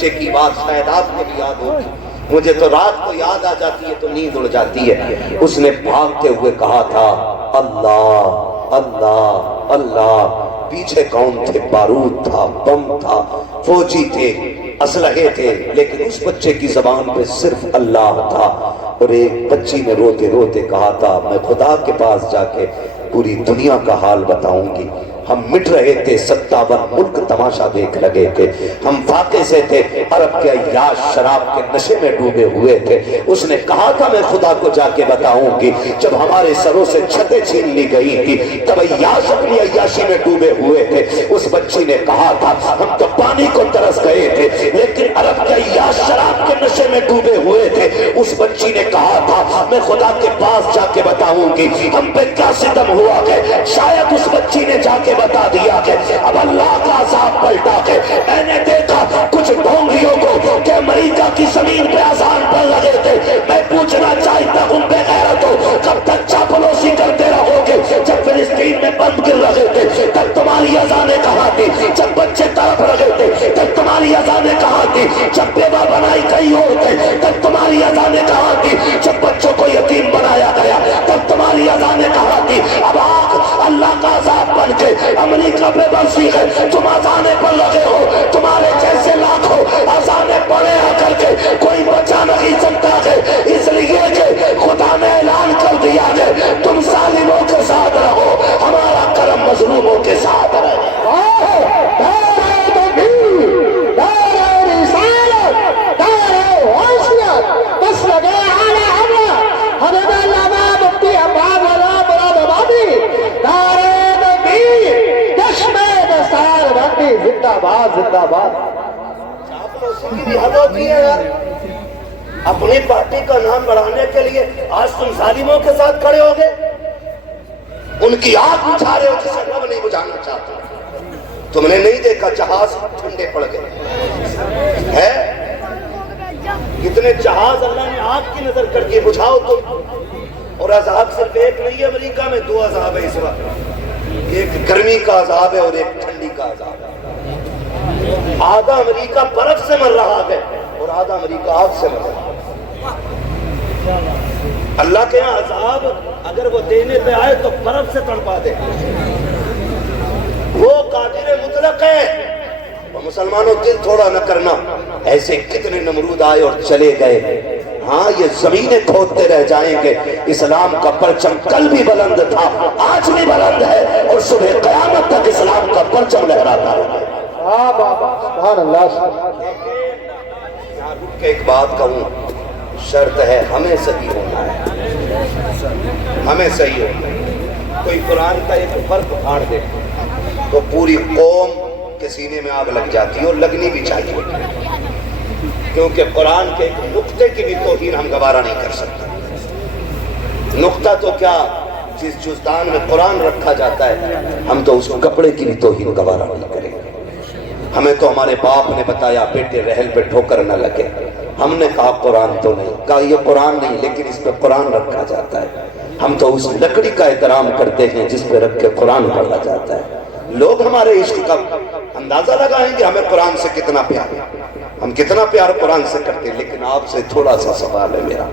بچے کی بات شاید آپ کو بھی یاد ہوگی، مجھے تو رات کو یاد آ جاتی ہے تو نیند اڑ جاتی ہے۔ اس نے بھاگتے ہوئے کہا تھا اللہ اللہ اللہ۔ پیچھے کون تھے؟ بارود تھا، بم تھا، فوجی تھے، اسلحے تھے، لیکن اس بچے کی زبان پہ صرف اللہ تھا۔ اور ایک بچی نے روتے روتے کہا تھا میں خدا کے پاس جا کے پوری دنیا کا حال بتاؤں گی۔ ہم مٹ رہے تھے، 57 ملک تماشا دیکھ لگے تھے، ہم واقع سے تھے، عرب کے عیاش شراب کے نشے میں ڈوبے ہوئے تھے۔ اس نے کہا تھا میں خدا کو جا کے بتاؤں گی۔ جب ہمارے سروں سے چھتیں چھین لی گئی تھی تب عیاش اپنی عیاشی میں ڈوبے ہوئے تھے۔ اس بچی نے کہا تھا ہم تو پانی کو ترس گئے تھے لیکن عرب کے عیاش شراب کے نشے میں ڈوبے ہوئے تھے۔ اس بچی نے کہا تھا میں خدا کے پاس جا کے بتاؤں گی ہم پہ کیا ستم ہوا کہ شاید اس بچی نے جا کے بتا دیا کہ اب اللہ کا عذاب پلٹا کہ میں نے دیکھا کچھ ڈھونگریوں کو کہ امریکہ کی زمین پہ اذان پڑھ رہے تھے۔ میں پوچھنا چاہتا ہوں بے غیرت ہو کب تک چاپلوسی کرتے رہو گے؟ جب فلسطین میں بم گر رہے تھے تب تمہاری اذانیں کہاں تھی؟ جب بچے تڑپ رہے تھے تب تمہاری اذانیں کہاں تھی؟ جب بیوہ بنائی گئی ہوتے تب تمہاری اذانیں کہاں تھی؟ جب بچوں کو یتیم بنایا گیا تب تمہاری اذانیں کہاں تھی؟ اب آگ اللہ کا عذاب بن کے امریکہ پہ برسی ہے، تم اذانیں پڑھ رہے ہو، تمہارے جیسے لاکھوں اذانیں پڑھے آ کر کے کوئی بچا نہیں سکتا ہے، اس لیے کہ خدا نے اعلان کر دیا ہے تم ظالموں کے ساتھ رہو، ہمارا کرم مظلوموں کے ساتھ رہے۔ زندہ باد۔ اپنی پارٹی کا نام بڑھانے کے لیے آج تم ظالموں کے ساتھ کھڑے ہو گئے، ان کی آگ بجھا رہے ہو جسے رب نہیں بجھانا چاہتا۔ تم نے نہیں دیکھا جہاز ٹھنڈے پڑ گئے ہے؟ کتنے جہاز اللہ نے آگ کی نظر کر کے بجھاؤ تم۔ اور عذاب صرف ایک نہیں ہے، امریکہ میں 2 عذاب ہے اس وقت، ایک گرمی کا عذاب ہے اور ایک ٹھنڈی کا عذاب ہے۔ آدھا امریکہ برف سے مر رہا ہے اور آدھا امریکہ آگ سے مر رہا ہے۔ اللہ کے یہاں عذاب اگر وہ دینے پہ آئے تو برف سے تڑپا دے، وہ قادر مطلق ہے۔ اور مسلمانوں دل تھوڑا نہ کرنا، ایسے کتنے نمرود آئے اور چلے گئے، ہاں یہ زمینیں کھودتے رہ جائیں گے۔ اسلام کا پرچم کل بھی بلند تھا، آج بھی بلند ہے اور صبح قیامت تک اسلام کا پرچم لہراتا رہے۔ سبحان اللہ۔ یہاں رک کے ایک بات کہوں، شرط ہے ہمیں صحیح ہونا ہے، ہمیں صحیح ہونا ہے۔ کوئی قرآن کا ایک فرق پھاڑ دے تو پوری قوم کے سینے میں آگ لگ جاتی ہے، اور لگنی بھی چاہیے، کیونکہ قرآن کے ایک نقطے کی بھی توہین ہم گوارا نہیں کر سکتے۔ نقطہ تو کیا، جس جزدان میں قرآن رکھا جاتا ہے ہم تو اس کپڑے کی بھی توہین گوارا نہیں کریں گے۔ ہمیں تو ہمارے باپ نے بتایا بیٹے رحل پہ ٹھوکر نہ لگے، ہم نے کہا قرآن تو نہیں، کہا یہ قرآن نہیں لیکن اس پہ قرآن رکھا جاتا ہے۔ ہم تو اس لکڑی کا احترام کرتے ہیں جس پہ رکھ کے قرآن پڑھا جاتا ہے۔ لوگ ہمارے عشق کا اندازہ لگائیں گے ہمیں قرآن سے کتنا پیار ہے، ہم کتنا پیار قرآن سے کرتے ہیں۔ لیکن آپ سے تھوڑا سا سوال ہے میرا،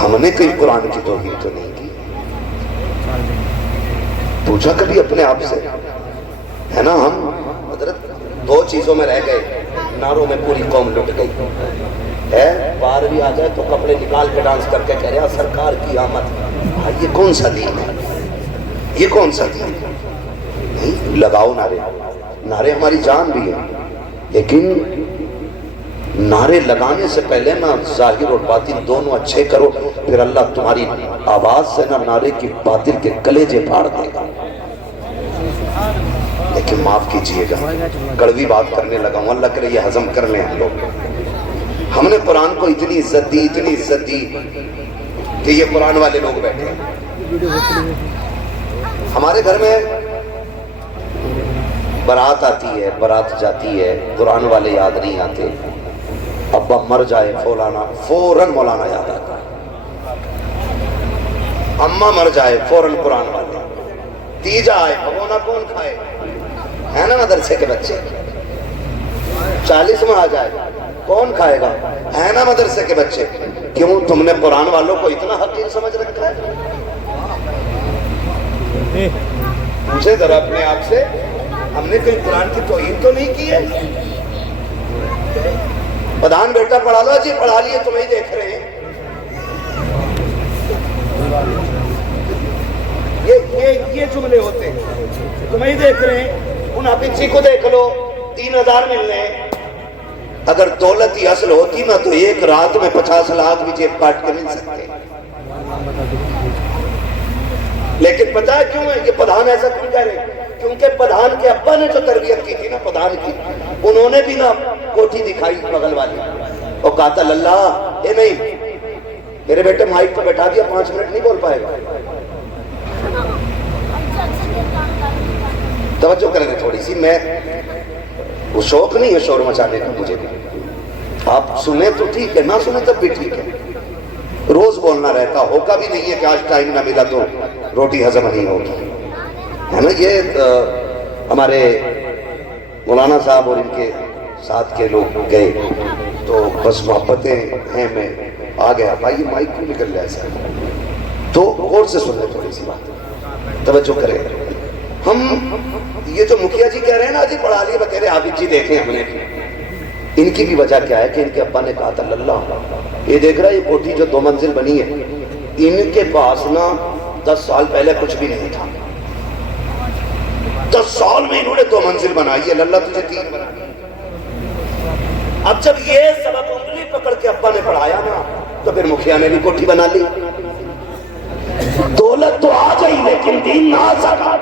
ہم نے کہیں قرآن کی توہین تو نہیں کی؟ پوچھا کبھی اپنے آپ سے؟ ہے نا، ہم حضرت 2 چیزوں میں رہ گئے، نعروں میں پوری قوم لٹ گئی ہے، باہر بھی آ جائے تو کپڑے نکال کے ڈانس کر کے کہہ رہا سرکار کی آمد۔ یہ کون سا دین ہے؟ یہ کون سا دین ہے؟ نہیں، لگاؤ نعرے، نعرے ہماری جان بھی ہیں، لیکن نعرے لگانے سے پہلے نا ظاہر اور باطن دونوں اچھے کرو، پھر اللہ تمہاری آواز سے نا نعرے کی باطن کے کلیجے پھاڑ دے گا۔ لیکن معاف کیجئے گا، کڑوی بات کرنے لگا ہوں، اللہ کرے یہ ہضم کر لیں ہم لوگ۔ ہم نے قرآن کو اتنی عزت دی، اتنی عزت دی کہ یہ قرآن والے لوگ بیٹھے ہیں۔ ہمارے گھر میں بارات آتی ہے، بارات جاتی ہے، قرآن والے یاد نہیں آتے۔ ابا مر جائے فوراً مولانا یاد آتا ہے، اماں مر جائے فوراً قرآن والے، تیجا آئے بھگونا کون کھائے، ہے نا مدرسے کے بچے، 40 میں آ جائے کون کھائے گا؟ ہے نا مدرسے کے بچے؟ کیوں تم نے قرآن والوں کو اتنا حقیر سمجھ رکھا ہے؟ پوچھے ذرا اپنے آپ سے، ہم نے کہیں قرآن کی توہین تو نہیں کی ہے؟ پردھان بیٹا پڑھا لو جی، پڑھا لیے، تمہیں دیکھ رہے ہیں۔ یہ جملے ہوتے ہیں، تمہیں دیکھ رہے ہیں۔ ان حفیظی کو دیکھ لو، 3000 مل رہے ہیں۔ اگر دولت ہی اصل ہوتی نا تو ایک رات میں 50 لاکھ بھی جیب کاٹ کے مل سکتے۔ لیکن پتہ ہے کیوں ہے یہ پردھان ایسا کیوں کہہ رہے ہیں؟ کیونکہ پردھان کے ابا نے جو تربیت کی تھی نا پردھان کی، انہوں نے بھی نا کوٹھی دکھائی بغل والی، اور کہا تھا للہ اے نہیں میرے بیٹے مائک پہ بیٹھا دیا، 5 منٹ نہیں بول پائے گا۔ توجہ کریں گے تھوڑی سی، میں وہ شوق نہیں ہے شور مچانے کا مجھے بھی، آپ سنیں تو ٹھیک ہے، نہ سنیں تب بھی ٹھیک ہے، روز بولنا رہتا ہوگا بھی نہیں ہے کہ آج ٹائم نہ ملا تو روٹی ہضم نہیں ہوگی، ہے نا؟ یہ ہمارے مولانا صاحب اور ان کے ساتھ کے لوگ گئے تو بس محبتیں ہیں، میں آ گیا، بھائی یہ مائک کیوں نکل رہا ہے ایسا؟ تو غور سے سن لیں تھوڑی سی بات، توجہ کریں۔ ہم یہ جو مکھیا جی کہہ رہے ہیں نا جی پڑھا لیے، بکہ رہے حافظ جی دیکھیں ہم نے، ان کی بھی وجہ کیا ہے کہ ان کے ابا نے کہا تھا للہ یہ دیکھ رہا ہے یہ کوٹھی جو 2 منزل بنی ہے، ان کے پاس نا 10 سال پہلے کچھ بھی نہیں تھا، 10 سال میں انہوں نے 2 منزل بنائی ہے، للہ تجھے 3 بنا۔ اب جب یہ سبق انگلی پکڑ کے ابا نے پڑھایا نا تو پھر مکھیا نے بھی کوٹھی بنا لی۔ دولت تو آ گئی لیکن دین نہ آ سکا۔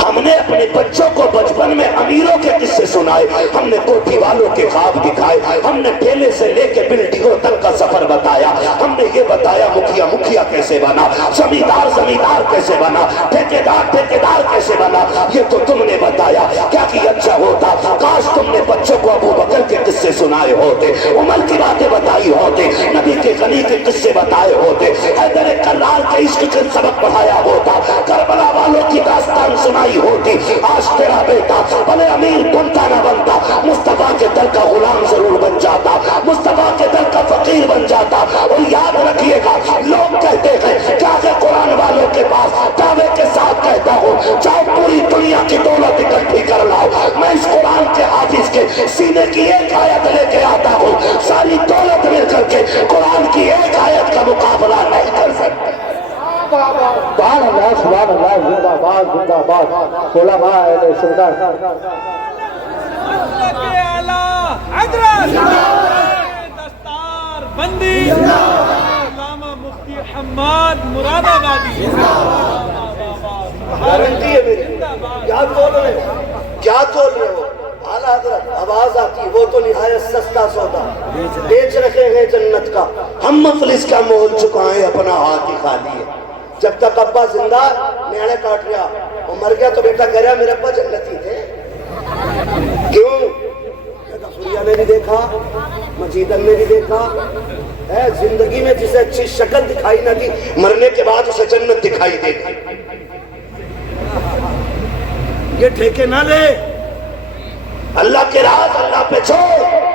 ہم نے اپنے بچوں کو بچپن میں امیروں کے قصے سنائے، ہم نے کوٹھی والوں کے خواب دکھائے، ہم نے ٹھیلے سے لے کے بلڈنگوں تک کا سفر بتایا، ہم نے یہ بتایا مکھیا مکھیا کیسے بنا، زمیندار زمیندار کیسے بنا، ٹھیکیدار ٹھیکیدار کیسے بنا، یہ تو تم نے بتایا۔ کیا کہ اچھا ہوتا کاش تم نے بچوں کو ابو بکر کے قصے سنائے ہوتے، عمر کی باتیں بتائی ہوتے، نبی کے غنی کے قصے بتائے ہوتے، حیدر کرار کے عشق کے سبق پڑھایا ہوتا، کربلا والوں کی داستان سنائی ہوتی، آج تیرا بیٹا بھلے امیر بنتا نہ بنتا، مصطفیٰ کے در کا غلام ضرور بن جاتا، مصطفیٰ کے در کا فقیر بن جاتا۔ اور یاد رکھیے گا لوگ کہتے ہیں کیا کہ قرآن والوں کے پاس دعوے کے ساتھ کہتا ہوں چاہے پوری دنیا کی دولت اکٹھی کر لاؤ، میں اس قرآن کے حافظ کے سینے کی ایک آیت لے کے آتا ہوں، ساری دولت مل کر کے قرآن کی ایک آیت کا مقابلہ نہیں کر سکتے۔ سبحان اللہ سبحان اللہ، زندہ باد زندہ باد علماء اہل سنت۔ دستار بندی علامہ مفتی حماد مراد آبادی، گارنٹی ہے میری۔ کیا تول رہے ہو؟ کیا تول رہے ہو؟ اعلیٰ حضرت آواز آتی ہے وہ تو نہایت سستا سودا، بیچ رکھے ہیں جنت کا، ہم مفلس کا مول چکائیں اپنا ہاتھ ہی خالی ہے۔ جب تک ابا زندہ نیاڑے کاٹ رہا، وہ مر گیا تو بیٹا کہہ رہا میرے ابا جنتی تھے۔ کیوں؟ غفوریہ نے بھی دیکھا، مجیدن نے بھی دیکھا، زندگی میں جسے اچھی شکل دکھائی نہ دی مرنے کے بعد اسے جنت دکھائی دے گی۔ یہ ٹھیکے نہ لے، اللہ کے راز اللہ پہ چھوڑ۔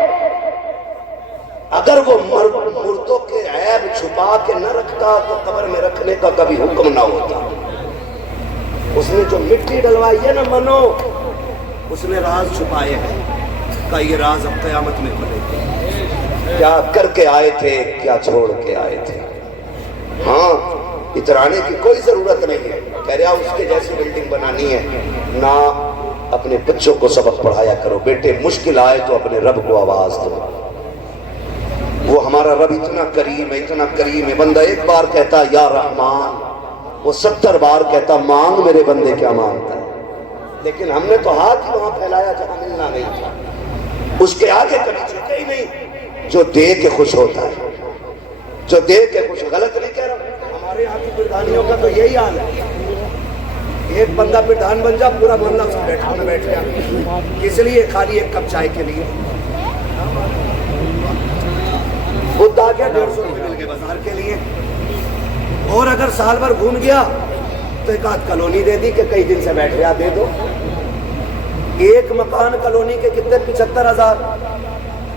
اگر وہ مردوں کے عیب چھپا کے نہ رکھتا تو قبر میں رکھنے کا کبھی حکم نہ ہوتا۔ اس نے جو مٹی ڈلوائی ہے نا منو، اس نے راز چھپائے ہیں، کا یہ راز اب قیامت میں کھلے گا۔ کیا کر کے آئے تھے، کیا چھوڑ کے آئے تھے۔ ہاں اترانے کی کوئی ضرورت نہیں ہے، کہہ رہا اس کے جیسی بلڈنگ بنانی ہے نہ۔ اپنے بچوں کو سبق پڑھایا کرو، بیٹے مشکل آئے تو اپنے رب کو آواز دو۔ وہ ہمارا رب اتنا کریم ہے، اتنا کریم ہے، بندہ ایک بار کہتا یا رحمان، وہ 70 بار کہتا مانگ میرے بندے کیا مانگتا ہے۔ لیکن ہم نے تو ہاتھ ہی وہاں پھیلایا جہاں ملنا نہیں تھا، اس کے آگے کبھی جھکے ہی نہیں۔ جو دے کے خوش ہوتا ہے، جو دے کے خوش، غلط نہیں کہہ رہا، ہمارے یہاں کی پردھانیوں کا تو یہی حال ہے، ایک بندہ پردھان بن جا پورا محلہ اس بیٹھا بیٹھ گیا، کس لیے؟ خالی ایک کپ چائے کے لیے۔ خود آ گیا 150 روپے مل گئے بازار کے لیے، اور اگر سال بھر گھوم گیا تو ایک آدھ کالونی دے دی کہ کئی دن سے بیٹھ رہا دے دو۔ 150 روپے مل گئے بازار کے لیے، اور اگر سال بھر گھوم گیا تو ایک آدھ کالونی دے دی کہ کئی دن سے بیٹھ رہا دے دو۔ 150 روپے ایک مکان کالونی کے کتنے 75,000.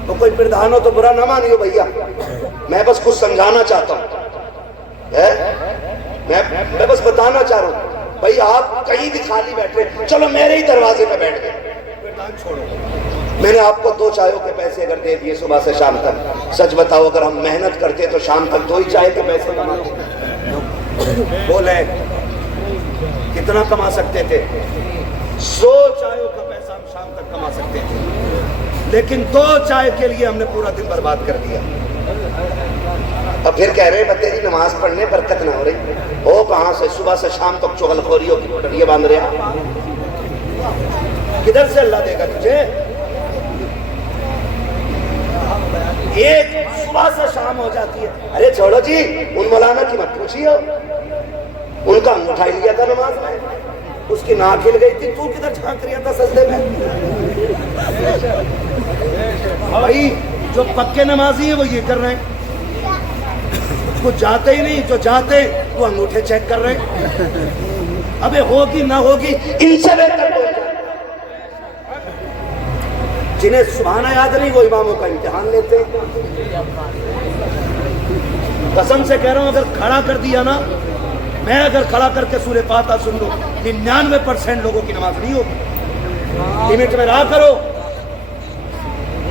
تو کوئی پردھان ہو تو برا نہ مانیو بھیا, میں بس کچھ سمجھانا چاہتا ہوں, میں بس بتانا چاہ رہا ہوں. بھائی آپ کہیں بھی خالی بیٹھے, چلو میرے ہی دروازے پہ بیٹھ گئے, پردھان چھوڑو. میں نے آپ کو 2 چائےوں کے پیسے اگر دے دیے صبح سے شام تک, سچ بتاؤ اگر ہم محنت کرتے تو شام تک 2 ہی چائے کے پیسے کماتے. بولے کتنا کما سکتے تھے؟ 100 چائےوں کا پیسہ ہم شام تک کما سکتے تھے, لیکن 2 چائے کے لیے ہم نے پورا دن برباد کر دیا. اور پھر کہہ رہے ہیں تیری نماز پڑھنے برکت نہ ہو رہی. او کہاں سے صبح سے شام تک چغل خوریوں کی پٹریاں باندھ رہے, کدھر سے اللہ دے گا تجھے؟ ایک صبح سے شام ہو جاتی ہے. ارے چھوڑو جی, ان مولانا کی مت پوچھیے, ان کا انگوٹھا ہل گیا تھا نماز میں, اس کی ناک ہل گئی تھی, تو کدھر جھانک رہا تھا سجدے میں؟ بھائی جو پکے نمازی ہیں وہ یہ کر رہے ہیں, وہ جاتے ہی نہیں, جو جاتے وہ انگوٹھے چیک کر رہے ہیں. ابے ہوگی نہ ہوگی ان سے بہتر کوئی جائے. جنہیں سبحانہ یاد نہیں وہ اماموں کا امتحان لیتے ہیں. قسم سے کہہ رہا ہوں, اگر کھڑا کر دیا نا, میں اگر کھڑا کر کے سورہ فاتحہ سن لوں, 99% لوگوں کی نماز نہیں ہوگی. لمٹ میں رہا کرو.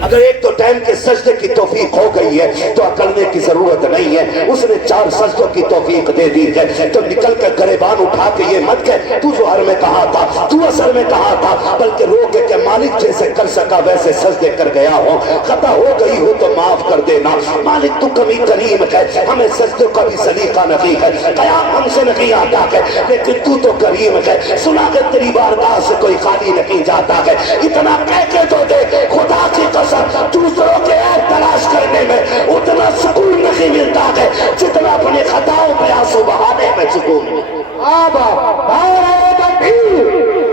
اگر ایک تو ٹائم کے سجدے کی توفیق ہو گئی ہے تو اکلنے کی ضرورت نہیں ہے. اس نے 4 سجدوں کی توفیق دے دی ہے, تو نکل کر گریبان اٹھا کے یہ مت کہ تو ظہر میں کہا تھا, تو اثر میں کہا تھا, بلکہ رو کے کہ مالک جیسے کر سکا ویسے سجدے کر گیا ہو, خطا ہو گئی ہو تو معاف کر دینا. مالک تو کبھی کریم ہے, ہمیں سجدوں کا بھی سلیقہ نہیں ہے, قیام ہم سے نہیں آتا ہے, لیکن تو کریم ہے, سنا کہ تیری بارگاہ سے کوئی خالی نہیں جاتا ہے. اتنا کہہ کے تو دے خدا کی دوسروں کے عیب تلاش کرنے میں اتنا سکون نہیں ملتا ہے جتنا اپنے خطاؤں پہ آنسو بہانے میں سکون ملتا. آبا دائرہ تکبیر,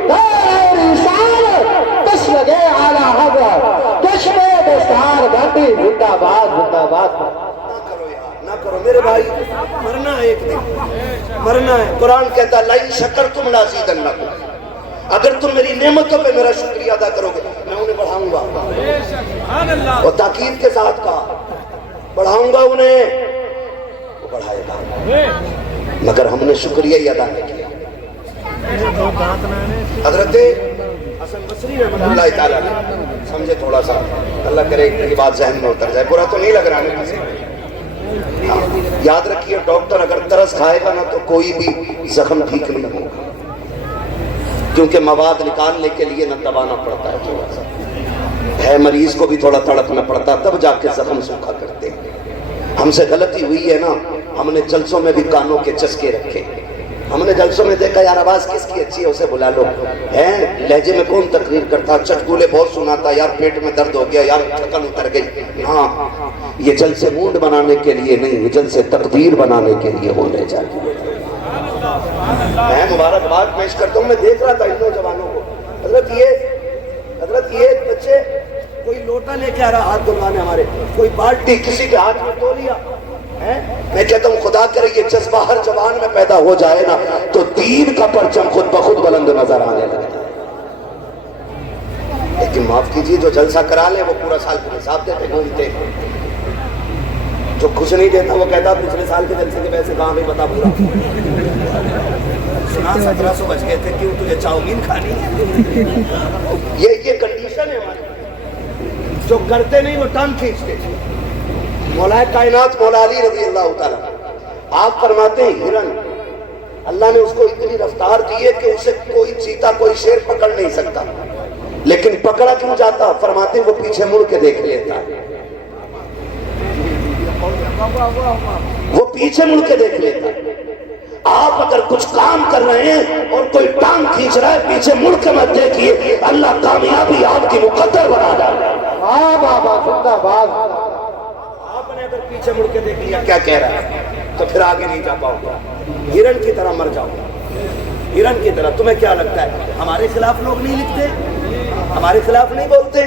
دائرہ رسالت, دس لگے اعلیٰ حضرت, کشمے دستار گھنٹی, زندہ باد زندہ باد. نہ کرو میرے بھائی, مرنا ہے ایک دن, مرنا ہے. قرآن کہتا ہے لئن شکرتم لازیدنکم, اگر تم میری نعمتوں پہ میرا شکریہ ادا کرو گے میں انہیں بڑھاؤں گا. اور تاکید کے ساتھ کہا بڑھاؤں گا انہیں, وہ بڑھائے گا, مگر ہم نے شکریہ ہی ادا نہیں کیا. حضرت حسن بصری رحمۃ اللہ تعالیٰ نے سمجھے تھوڑا سا, اللہ کرے ایک بات ذہن میں اتر جائے, برا تو نہیں لگ رہا ہے کسی کو. یاد رکھیے ڈاکٹر اگر ترس کھائے گا نا تو کوئی بھی زخم ٹھیک نہیں ہوگا, کیونکہ مواد نکالنے کے لیے نہ دبانا پڑتا ہے, تھوڑا سا ہے مریض کو بھی تھوڑا تڑپنا پڑتا, تب جا کے زخم سوکھا کرتے ہیں. ہم سے غلطی ہوئی ہے نا, ہم نے جلسوں میں بھی کانوں کے چسکے رکھے. ہم نے جلسوں میں دیکھا یار آواز کس کی اچھی ہے اسے بلا لو, لہجے میں کون تقریر کرتا, چٹکولے بہت سناتا, یار پیٹ میں درد ہو گیا, یار تھکن اتر گئی. ہاں یہ جلسے موڈ بنانے کے لیے نہیں, یہ جلسے تقدیر بنانے کے لیے ہونے چاہیے. میں مبارکباد پیش کرتا ہوں. میں دیکھ رہا تھا ان نوجوانوں کو, حضرت یہ بچے کوئی لوٹا لے کے آ رہا ہاتھ دھلوانے, ہمارے کوئی بالٹی کسی کے ہاتھ میں دھو لیا. میں کہتا ہوں خدا کرے یہ جذبہ ہر جوان میں پیدا ہو جائے نا تو دین کا پرچم خود بخود بلند نظر آنے لگتا ہے. لیکن معاف کیجیے جو جلسہ کرا لیں وہ پورا سال کے حساب دیتے گھومتے, جو کچھ نہیں دیتا وہ کہتا پچھلے سال کے جلسے کے پیسے کہاں بھی بتا پورا. سنا 1700 بچ گئے تھے, کیوں تجھے چاؤمین کھانی ہے؟ یہ کنڈیشن ہے ہماری. جو کرتے نہیں وہ ٹانگ کھینچتے. مولا کائنات مولا علی رضی اللہ تعالیٰ آپ فرماتے ہیں ہرن, اللہ نے اس کو اتنی رفتار دی ہے کہ اسے کوئی چیتا کوئی شیر پکڑ نہیں سکتا, لیکن پکڑا کیوں جاتا؟ فرماتے ہیں وہ پیچھے مڑ کے دیکھ لیتا ہے, وہ پیچھے مڑ کے دیکھ لیتا ہے. آپ اگر کچھ کام کر رہے ہیں اور کوئی ٹانگ کھینچ رہا ہے پیچھے مڑ کے مت دیکھیے, اللہ کامیابی آپ کی مقدر بنا ڈالے. ہاں بابا زندہ باد. آپ نے اگر پیچھے مڑ کے دیکھ لیا کیا کہہ رہا ہے تو پھر آگے نہیں جا پاؤ گا, ہرن کی طرح مر جاؤ گا, ہرن کی طرح. تمہیں کیا لگتا ہے ہمارے خلاف لوگ نہیں لکھتے, ہمارے خلاف نہیں بولتے؟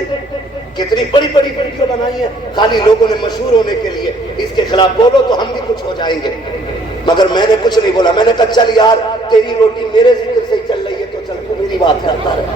کتنی بڑی بڑی ویڈیو بنائی ہے خالی لوگوں نے مشہور ہونے کے لیے, اس کے خلاف بولو تو ہم بھی کچھ ہو جائیں گے. مگر میں نے کچھ نہیں بولا, میں نے کہا چل یار تیری روٹی میرے ذکر سے ہی چل رہی ہے تو چل تو میری بات کرتا رہے.